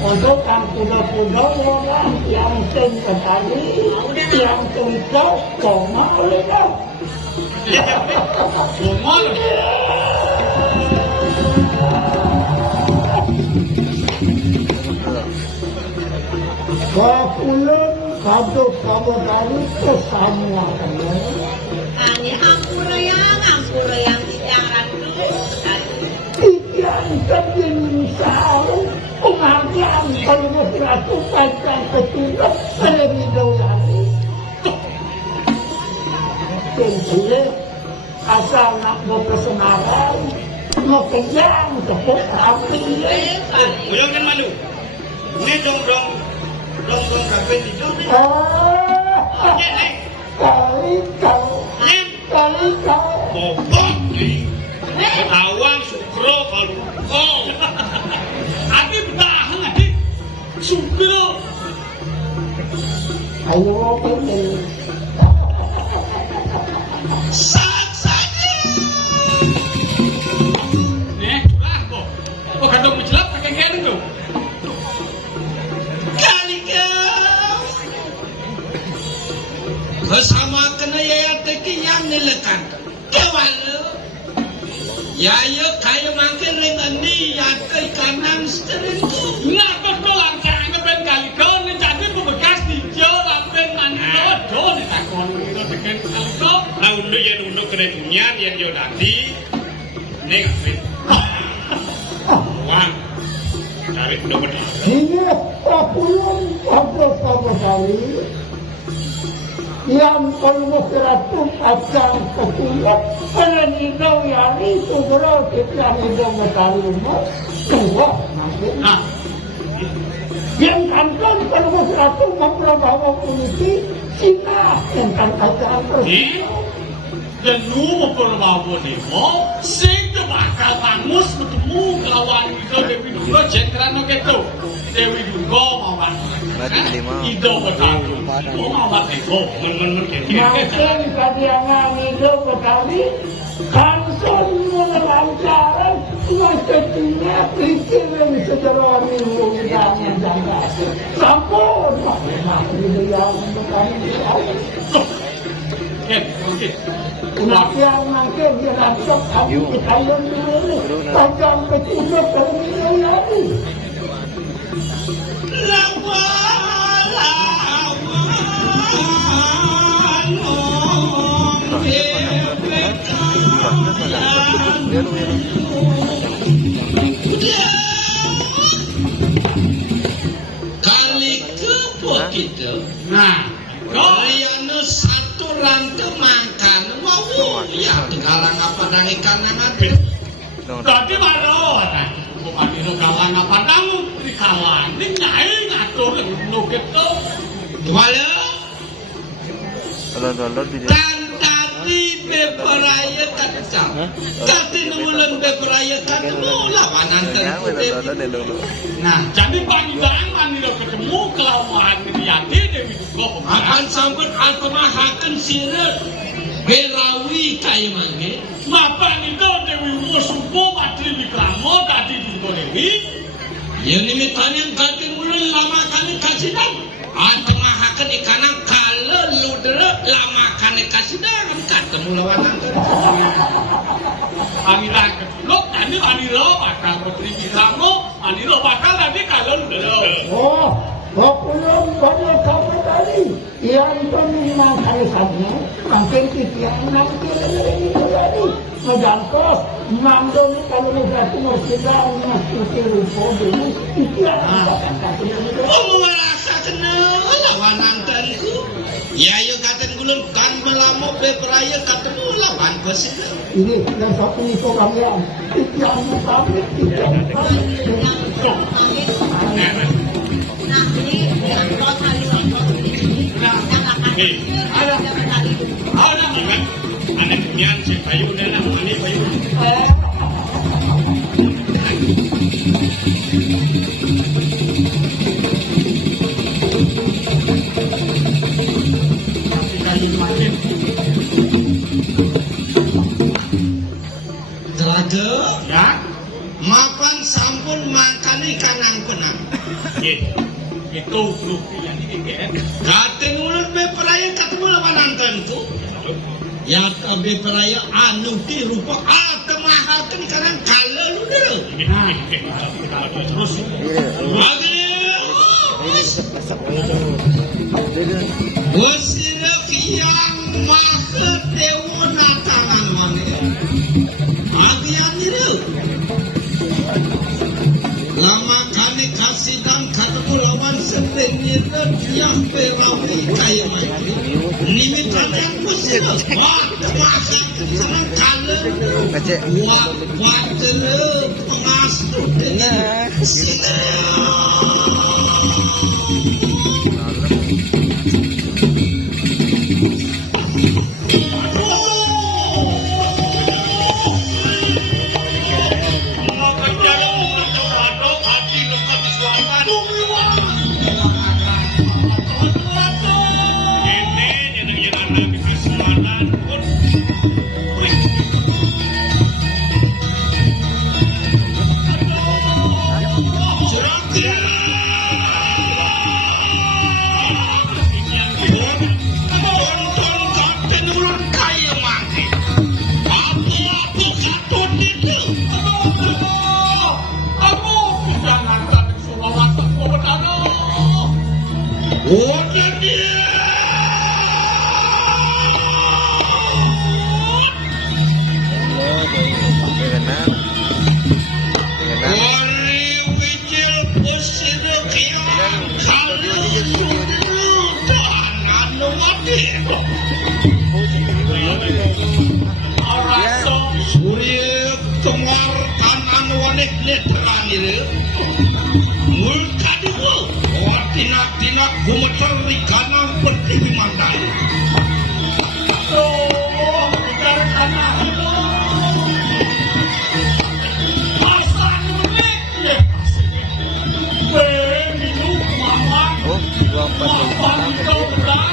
Untuk yang kuda-kuda yang tinggal tadi, yang tinggal koma oleh kau. Koma loh. Kapulan kado dari kesamua. Ini aku reyang yang ratu. Ikan kebin sahur. Pengajian kalau ratu panjang ketulah pada bidawani. Tentunya asal nak berkesenaran, mau kenyang tepuk api. Jangan malu. Ini dong kapten itu. Kali kau. Bobok nih. Awang sukro kalau kau. Adi bertahan adi. Sukro. Ayo pilih. Saja. Nih, curah kok. Kok kantong menjelap pakai gini tuh. Kali kau. Bersama kena yaya teki yang nilekan. Kewalu. Yaya kaya makin ringan ni ya ke kanan seterinku. Nah betul angkanya ben kali kau ni jadi bekas di jawa ben mana do ni takon kita dengan kau. Nah undu ya undu kena punya yang jauh tadi. Ni ngapain? Wah, cari undu betul. Ini kapulan kado kali. Yang kalau keraton akan ketulah pada nidau yang itu berarti kita nidau metalumah tua nanti. Yang kantor kalau keraton memperbawa politik Cina tentang acara bersih. Dan lu memperbawa demo, sing bakal hangus bertemu kelawan itu Dewi Durga jenderal gitu. Dewi Durga mawan. Ido betul. Itu mawan itu. Mungkin kadiangan itu berkali kantor melancaran maksudnya pikir yang sederhana ini jangan sampun itu yang berkali yang nanti dia langsung habis kalian dulu panjang ketiga kali lagi kali ke begitu. Nah, Riano satu rantu makan mau ya kalang apa dari kanan ada. Tadi baru ada. Bukan itu kalang apa tamu di kalang. Ini nyai ngatur gitu. Wala Alon-alon di kan tadi beberaya kata. Tadi nulan beberaya kata lawanan tertentu. Nah, Jadi panjang manilo ketemu kelamaan Yati Dewi Durga. akan sampai alpamahakan sirah berawi kaya mange. Mapa nito Dewi Musupo Matri Wikramo tadi Durga Dewi. Yang nimitanya kati mulan lama kali kasidan. Alpamahakan ikanang KALA LUDRA lama kali kasidan ketemu lawanan tertentu. Anira ketulok, anira bakal Matri Wikramo, anira bakal tadi KALA LUDRA. Oh, populer banyak kamu tadi. Yang itu memang karisanya, mungkin yang nanti itu tadi. Menjangkau, mandong kalau berarti mersidang masih lupa dulu. Itu yang Oh, merasa kenal lawanan tertentu. Ya, yo katen gulun kan melamo beberaya ketemu lawan bersih. ini yang satu itu kalian. Yang pabrik, yang pabrik. Nah, ini yang kau tadi Ada kan? Ada punya si Bayu dan Mani Bayu. Telaga, Ya, mapan sampun makan ikan angkenang. itu grup yang ini. Katen mulut beberaya ketemu lawan tertentu. Ya beberaya anu di rupa temahakan ikan KALA LUDRA. Terus Wasirek yang maka dewa natangan mana agian itu lama kali kasih dan ketemu lawan sebenir yang berawi kaya mati limitannya wasirek maka senang KALA wadele pengasuh sila Surya kemar kanan wanek neteran ini mulkadimu tinak-tinak gumeter di kanan pertiwi mandang bicara tanah itu. Masa unik ya. Minum mama. Mama itu udah.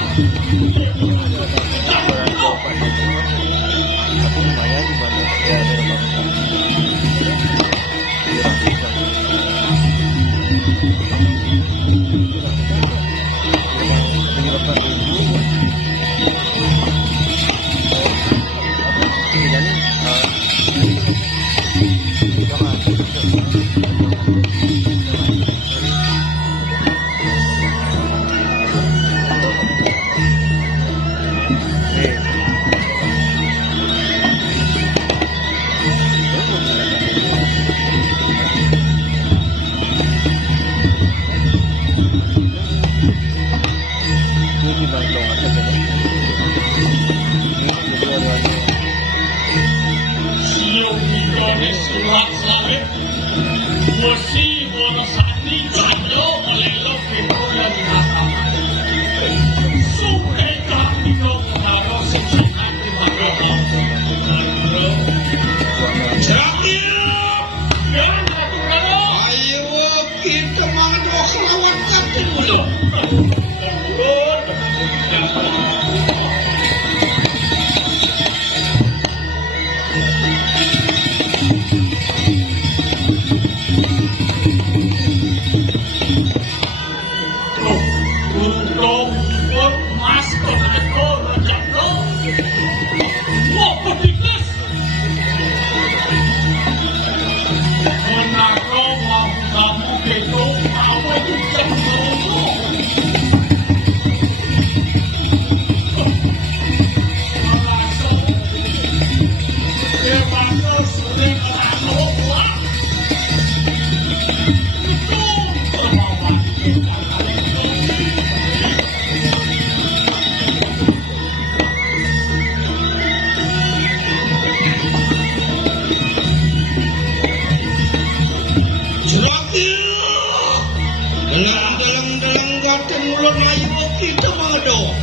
kita mau doa.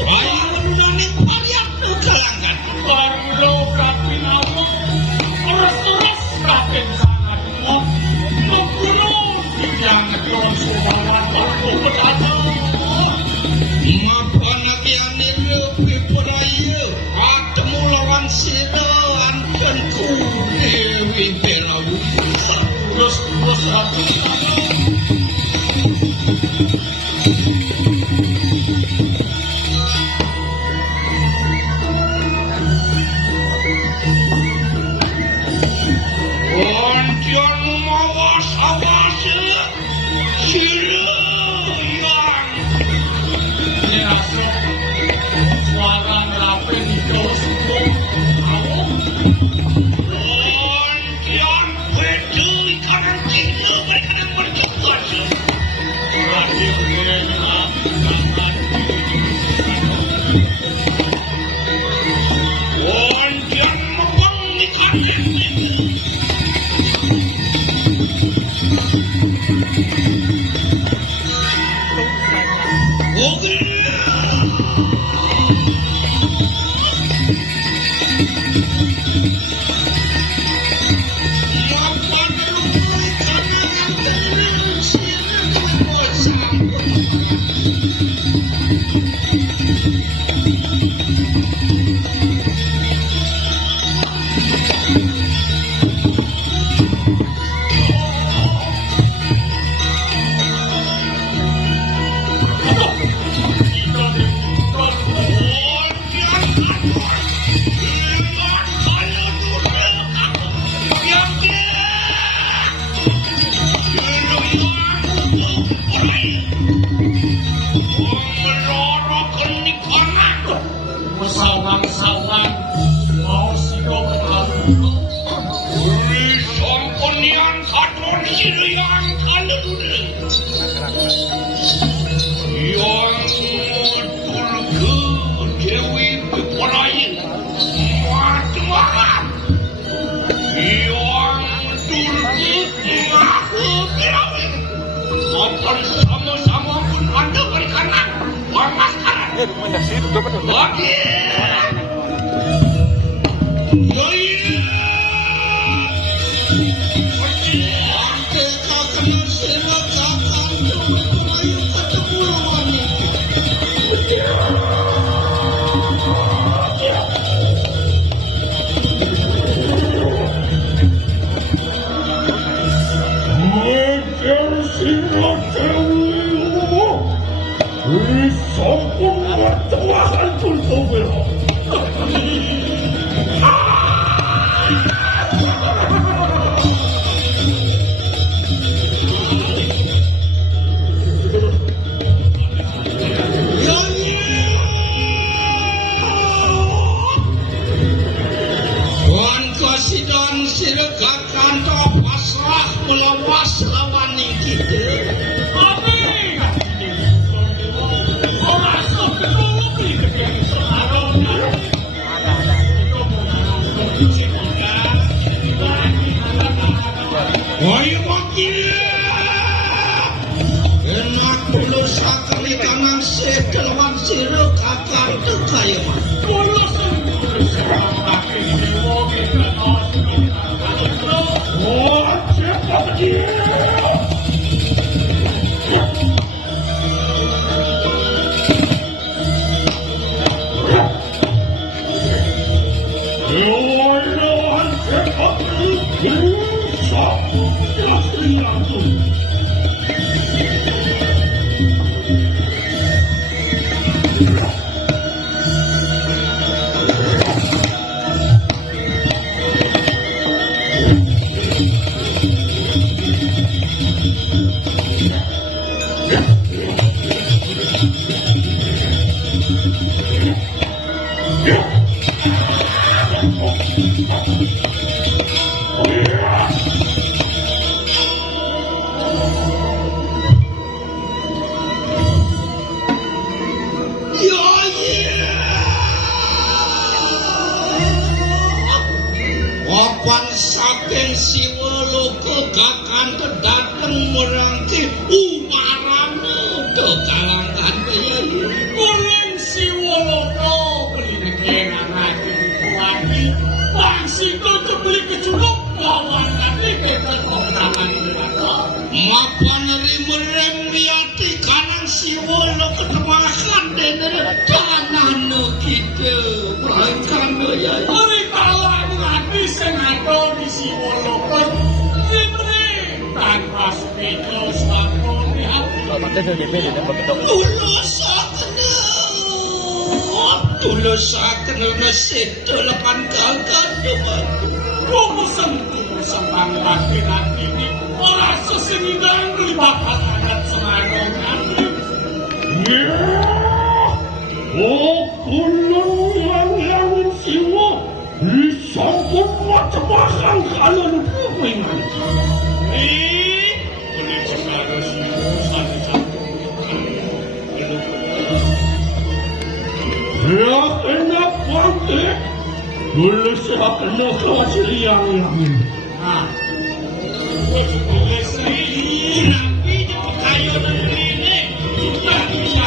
Ayo nanik pariak kelangan. Baru tapi namu terus tapi sangat mau membunuh yang terus saudara berubah. Mapanak yang lebih peraya atemu lawan sira antenku Dewi Durga. Terus hati Ontian mawas-awas sira yang suara rapin terus mau Ontian wedu ikanan cinta mereka yang bertugas. berarti begini Ontian mabang ikanan sawang-sawang mau sido berlalu Somponian katon siriang KALA LUDRA yang Durga Dewi Durga Maha yang Durga Maha Birawi akan sama-sama pun anda berikan wamaskara bagi Sompun bertuahan untuk belo. Wan kasidan siregat kanto pasrah melawas lawan kita. Wahai wakil, enak dulu sekali kanan setelwan siruk akan terkayaman. Papan saking siwa loka gakan dateng merangki umarane ke kalangan bayayi. merem wiyati kanang siwa lo ketemakan dener danan kita melainkan ya Ori kala ngati sing ado di siwa lo Libri tanpa sepeda selaku di hati tulus sakna sedo lepan kakak depan Kumusem bang laki-laki ini ora sesinidang di bapak adat semarang nanti. Ya, kulon yang siwa disambut macam-macam kalau lupa memang. Ini sekarang satu-satu. Ya, enak banget. Dulu saya kena kelas yang ini. Nah, Sri Nabi jemput kayu negeri ini. Kita bisa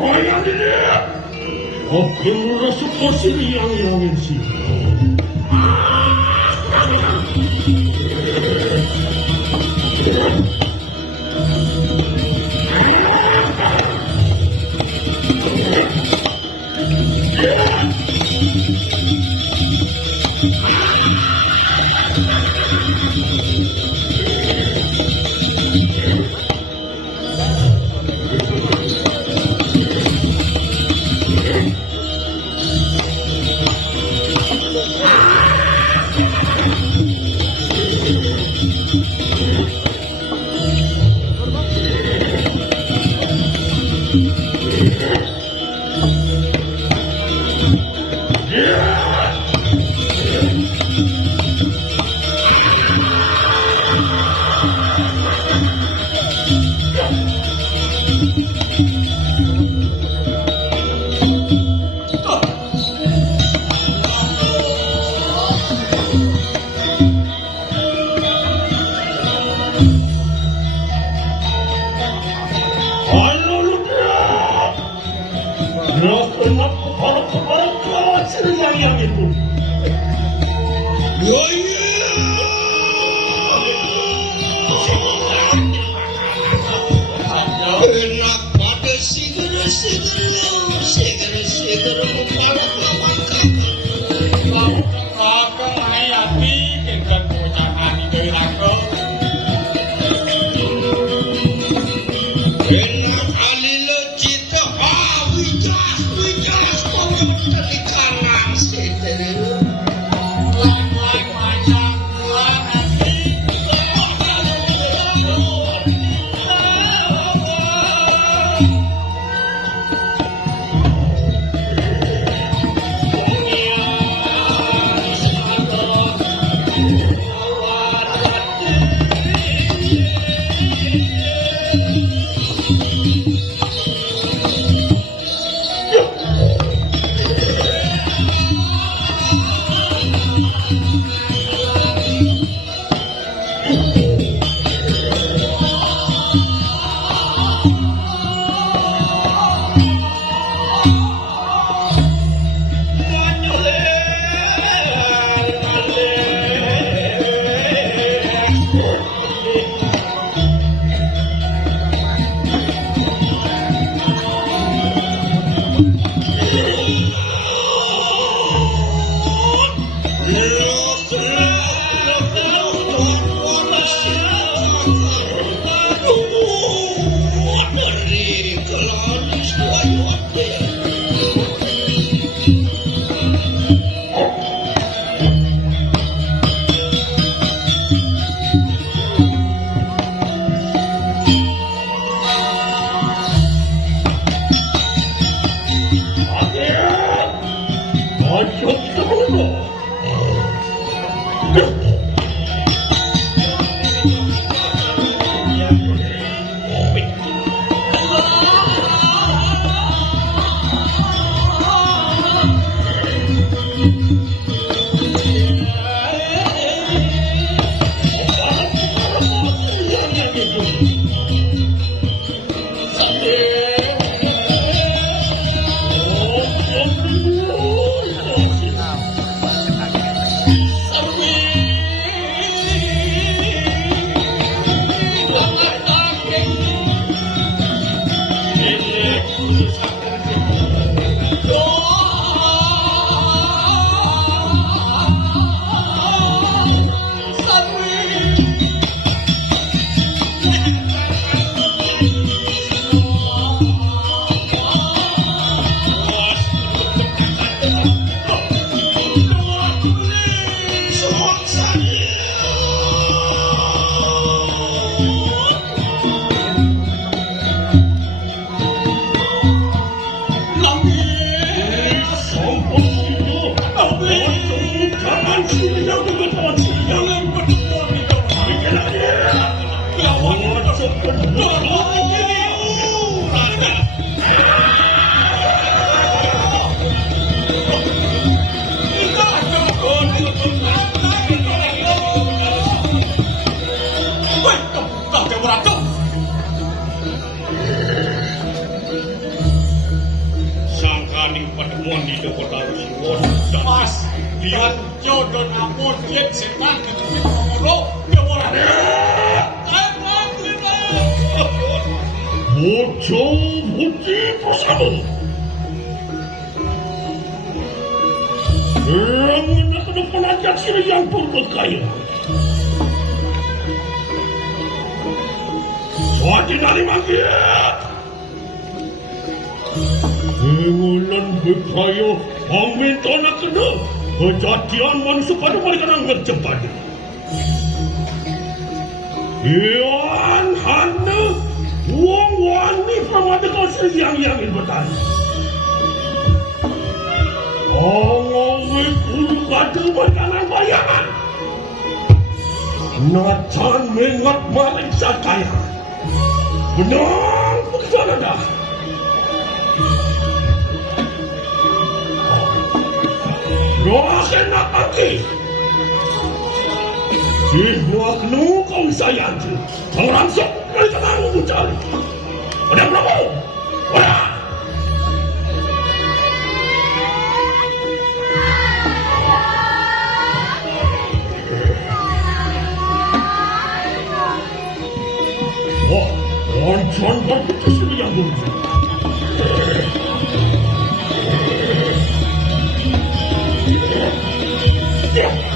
Kaya dia, oke merasa pasir yang sih. Raja. Sangkaning pertemuan di kota Siwon Mas dan jodoh namun dia setan ketutup penguruk dia orang Bojo Budi Persadu yang menekan penajak siri yang berkaya suatu nari manggil Pengulan berkaya amin tanah kena kejadian manusia pada mereka yang bercepat Ian hana uang wani pramada kau yang bertanya Ongawi kulu kata mereka yang bayangan Nacan mengat maling sakaya Benar begitu ada Doakan nak pergi. Jihnuak nu kau sayang tu. Kau rangsok dari tanganmu mencari. Ada berapa? Ada. Oh, koncan berputus yang dulu. Saya